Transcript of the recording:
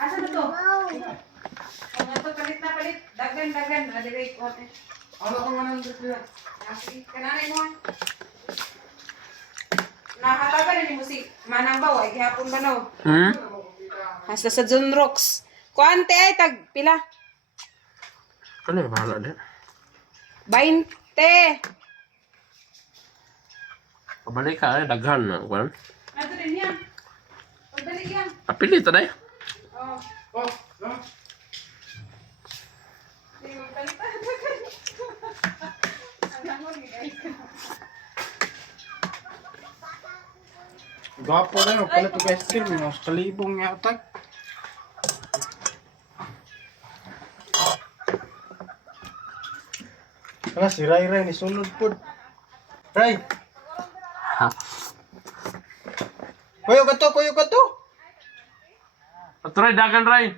Asa na to? Ano to, palit na palit. Dagan. Ready, kote. Ano ko man ang dito? Kasi, kananay mo. Nakatagal ni mo si Manang Baw. Ay, gihapon ba no? Hasta sa John Rocks. Kuante ay, tag, pila? Ano yung bahala din? 20. Pabalik ka ay daghan na. Kuan. Ano din yan? Pagbalik yan. Apili ta day. Oh. Oh, no? Hindi mo palitan. Ang hangon ni guys. Gwapo na yun. Pala ito guys cream. Mas kalibong yata. Wala si Ray ni sunod po. Ray! Ha. Kuyo ka to! Patuloy dagan ray.